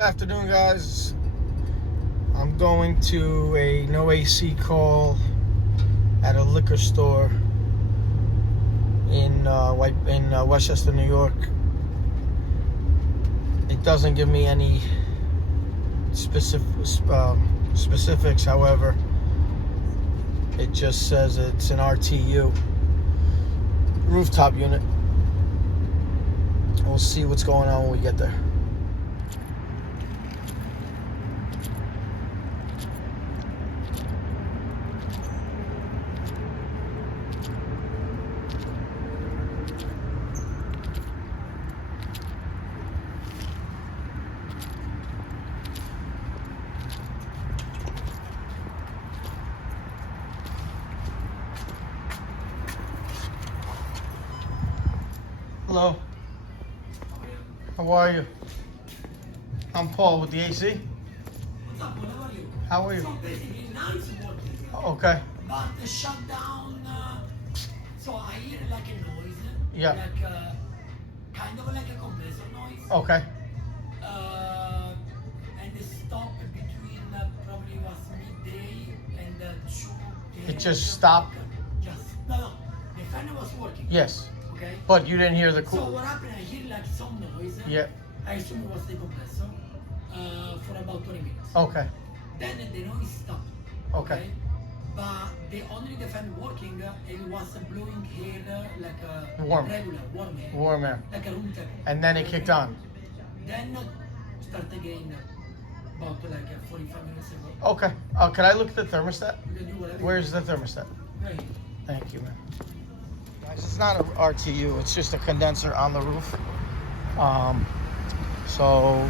Good afternoon, guys. I'm going to a no AC call at a liquor store in Westchester, New York. It doesn't give me any specifics. However, it just says it's an RTU rooftop unit. We'll see what's going on when we get there. Hello. How are you? I'm Paul with the AC. What's up, how are you? How are you? So basically now it's working. Okay. But the shutdown, so I hear like a noise. Yeah. Like kind of like a compressor noise. Okay. And the stop between probably was midday and 2. It just stopped? No. The fan was working. Yes. Okay. But you didn't hear the So cool. what happened? I hear like some noise. Yeah. I assume it was the compressor for about 20 minutes. Okay. Then the noise stopped. Okay. But only the fan working, it was blowing air like a Warm. regular warm air. Warm air. Like a room temperature. And then it kicked on. Then start again about like 45 minutes ago. Okay. Can I look at the thermostat? You can do whatever. Where's the thermostat? Right. Thank you, man. Guys, it's not an RTU. It's just a condenser on the roof. So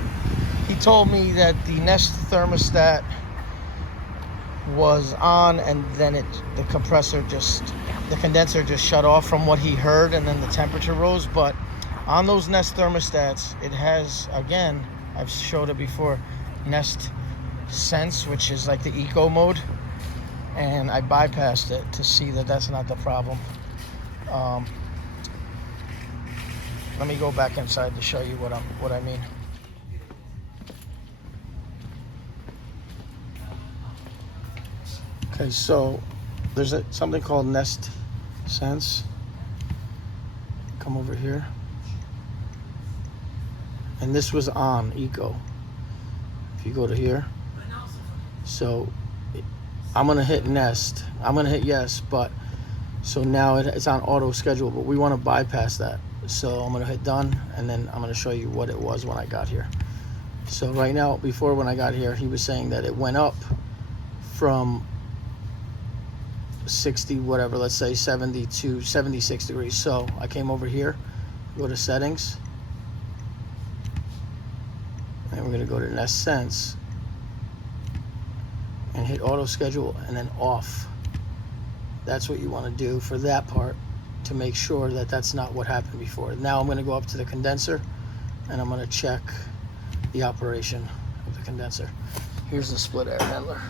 he told me that the Nest thermostat was on, and then the condenser just shut off from what he heard, and then the temperature rose. But on those Nest thermostats, it has, again, I've showed it before, Nest Sense, which is like the eco mode, and I bypassed it to see that that's not the problem. Let me go back inside to show you what I mean. Okay, so there's something called Nest Sense. Come over here. And this was on Eco. If you go to here. So I'm going to hit Nest. I'm going to hit yes, but so now it's on auto schedule, but we want to bypass that. So I'm going to hit done, and then I'm going to show you what it was when I got here. So right now, before when I got here, he was saying that it went up from 60 whatever, let's say 70 to 76 degrees. So I came over here, go to settings, and we're going to go to Nest Sense and hit auto schedule and then off. That's what you want to do for that part, to make sure that that's not what happened before. Now I'm going to go up to the condenser and I'm going to check the operation of the condenser. Here's the split air handler.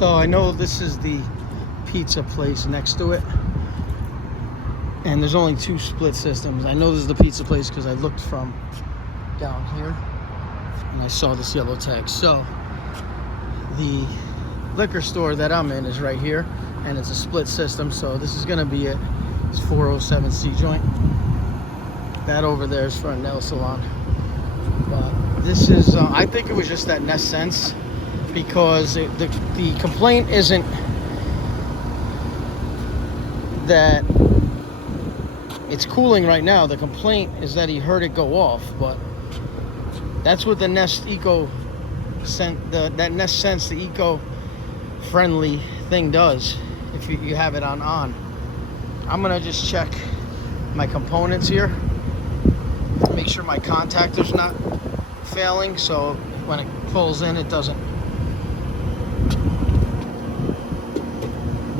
So I know this is the pizza place next to it, and there's only 2 split systems. I know this is the pizza place because I looked from down here and I saw this yellow tag. So the liquor store that I'm in is right here, and it's a split system, so this is gonna be it. It's 407C joint. That over there is for a nail salon. But this is, I think it was just that Nest Sense, because the complaint isn't that it's cooling right now. The complaint is that he heard it go off, but that's what the Nest Eco that Nest Sense, the eco-friendly thing does if you have it on. I'm gonna just check my components here, make sure my contactor's not failing, so when it pulls in, it doesn't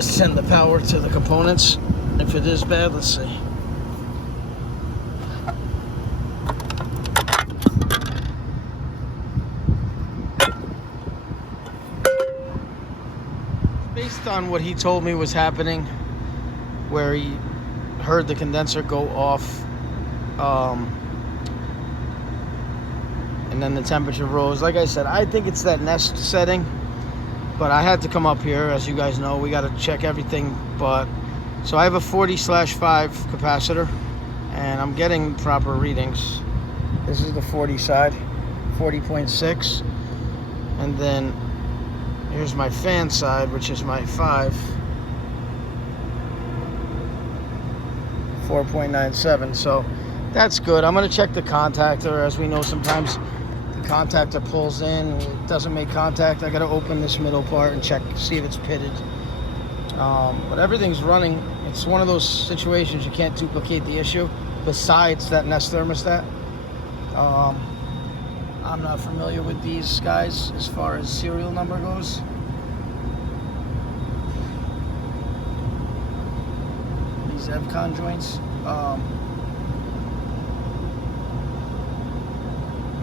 send the power to the components. If it is bad, let's see. Based on what he told me was happening, where he heard the condenser go off, and then the temperature rose. Like I said, I think it's that Nest setting, but I had to come up here. As you guys know, we got to check everything. But so I have a 40/5 capacitor, and I'm getting proper readings. This is the 40 side, 40.6, and then here's my fan side, which is my 5, 4.97. So that's good. I'm going to check the contactor. As we know, sometimes the contactor pulls in and it doesn't make contact. I got to open this middle part and check, see if it's pitted. But everything's running. It's one of those situations you can't duplicate the issue besides that Nest thermostat. I'm not familiar with these guys as far as serial number goes. These Hvac joints.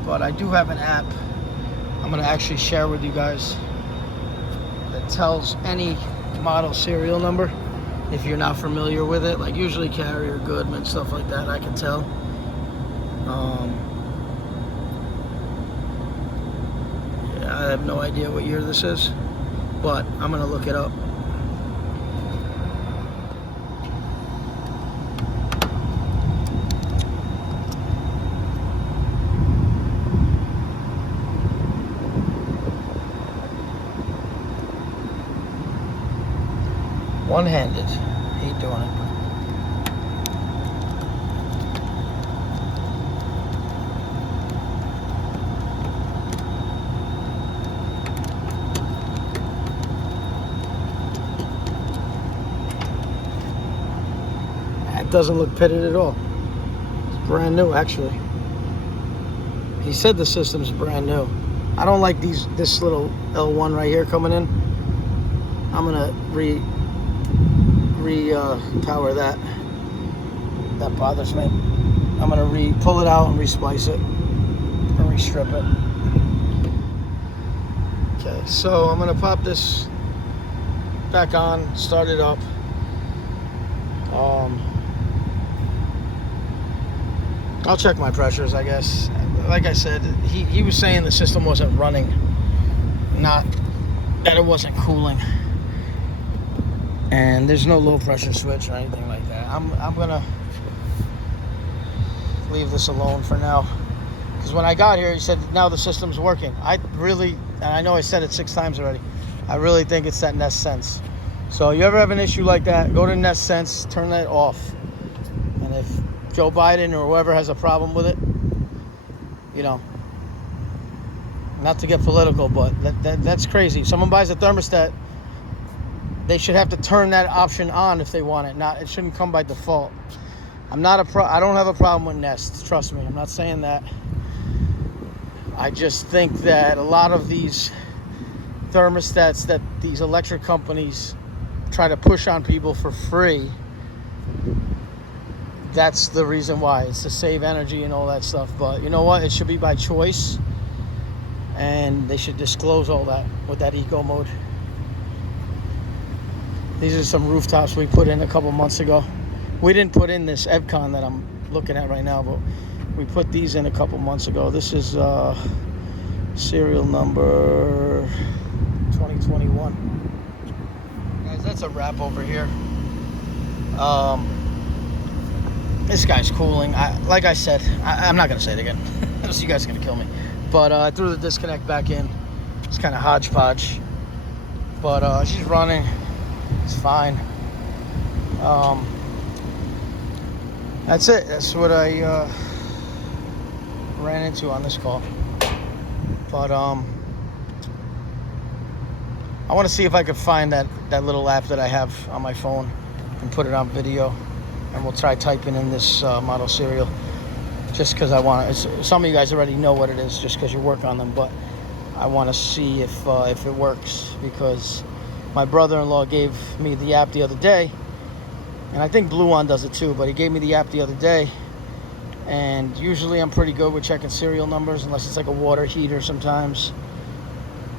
But I do have an app I'm going to actually share with you guys that tells any model serial number if you're not familiar with it. Like usually Carrier, Goodman, stuff like that, I can tell. I have no idea what year this is, but I'm gonna look it up. One-handed, hate doing it. It doesn't look pitted at all. It's brand new, actually. He said the system's brand new. I don't like this little L1 right here coming in. I'm gonna power that. That bothers me. I'm gonna pull it out and resplice it and restrip it. Okay, so I'm gonna pop this back on, start it up. I'll check my pressures, I guess. Like I said, he was saying the system wasn't running, not that it wasn't cooling. And there's no low pressure switch or anything like that. I'm gonna leave this alone for now, because when I got here he said now the system's working. And I know I said it 6 times already, I really think it's that Nest Sense. So you ever have an issue like that, go to Nest Sense, turn that off. And if Joe Biden or whoever has a problem with it, you know, not to get political, but that's crazy. If someone buys a thermostat, they should have to turn that option on if they want it. It shouldn't come by default. I don't have a problem with Nest, trust me. I'm not saying that. I just think that a lot of these thermostats that these electric companies try to push on people for free, that's the reason why. It's to save energy and all that stuff. But you know what? It should be by choice, and they should disclose all that with that eco mode. These are some rooftops we put in a couple months ago. We didn't put in this Evcon that I'm looking at right now, but we put these in a couple months ago. This is serial number 2021. Guys, that's a wrap over here. This guy's cooling. Like I said, I'm not going to say it again. Else you guys are going to kill me. But I threw the disconnect back in. It's kind of hodgepodge. But she's running. It's fine. That's it. That's what I ran into on this call. But I want to see if I could find that little app that I have on my phone and put it on video. And we'll try typing in this model serial. Just because I want to. Some of you guys already know what it is just because you work on them. But I want to see if it works. Because my brother-in-law gave me the app the other day. And I think Blue One does it too. But he gave me the app the other day. And usually I'm pretty good with checking serial numbers. Unless it's like a water heater sometimes.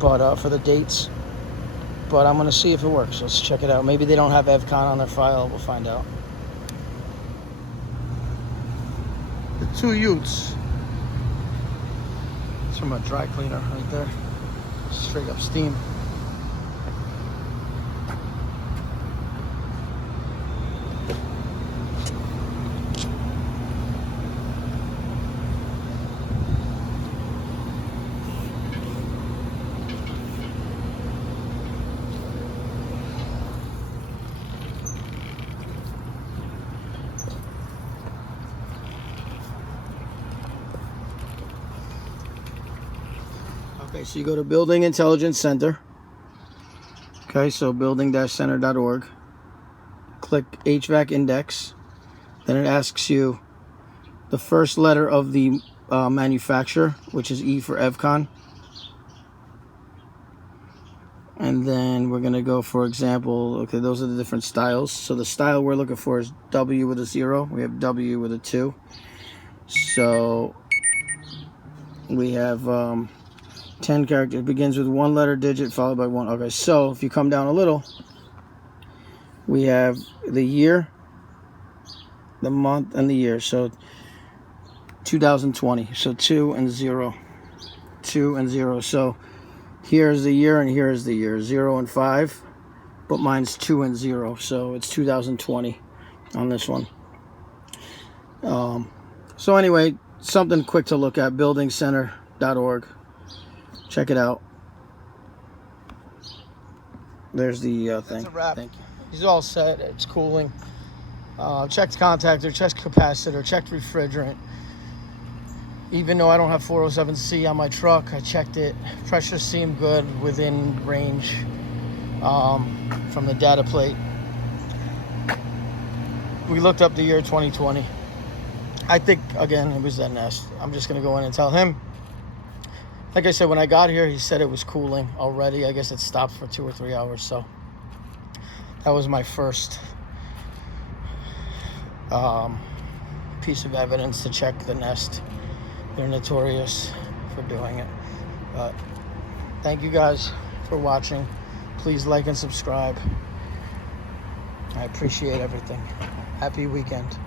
But for the dates. But I'm going to see if it works. Let's check it out. Maybe they don't have Evcon on their file. We'll find out. The two Utes. It's from a dry cleaner right there. Straight up steam. Okay, so you go to Building Intelligence Center. Okay, so building-center.org. Click HVAC index. Then it asks you the first letter of the manufacturer, which is E for Evcon. And then we're going to go, for example, okay, those are the different styles. So the style we're looking for is W with a 0. We have W with a 2. So we have 10 characters. It begins with one letter digit followed by one. Okay, so if you come down a little, we have the year, the month, and the year. So 2020. So 2 and 0. 2 and 0. So here's the year and here's the year. 0 and 5. But mine's 2 and 0. So it's 2020 on this one. So anyway, something quick to look at. buildingcenter.org. Check it out. There's the thing. That's a wrap. Thank you. He's all set. It's cooling. Checked contactor, checked capacitor, checked refrigerant. Even though I don't have 407C on my truck, I checked it. Pressure seemed good, within range from the data plate. We looked up the year 2020. I think, again, it was that Nest. I'm just going to go in and tell him. Like I said, when I got here, he said it was cooling already. I guess it stopped for 2 or 3 hours. So that was my first piece of evidence to check the Nest. They're notorious for doing it. But thank you guys for watching. Please like and subscribe. I appreciate everything. Happy weekend.